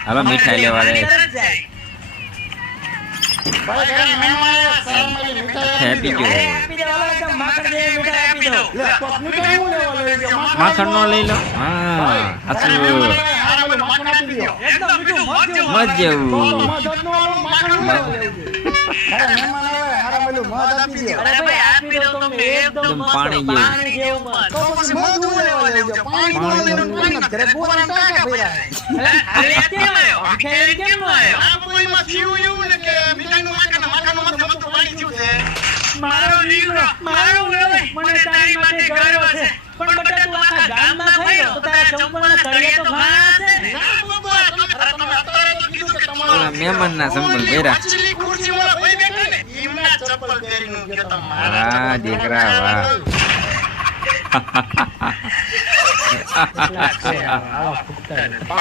હાલો મીઠાઈ લેવા દે હેપી જો માખણ નો લઈ લો હા અસલ મત જેવું એકદમ પાણી જેવું મારો દીકરો મારો મને તારી માટે ગર્વ છે પણ બટા તું આખા ગામમાં ફર્યો તો તારા ચંપલના તળિયા તો ઘણા છે ના બાબા તમે અત્યારે તો કીધું કે તમારા મહેમાનના સંપલ પહેરા ખુરશી વાળા ભાઈ બેઠા ને એમના ચંપલ પહેરીને કે તમારા વાહ દીકરા વાહ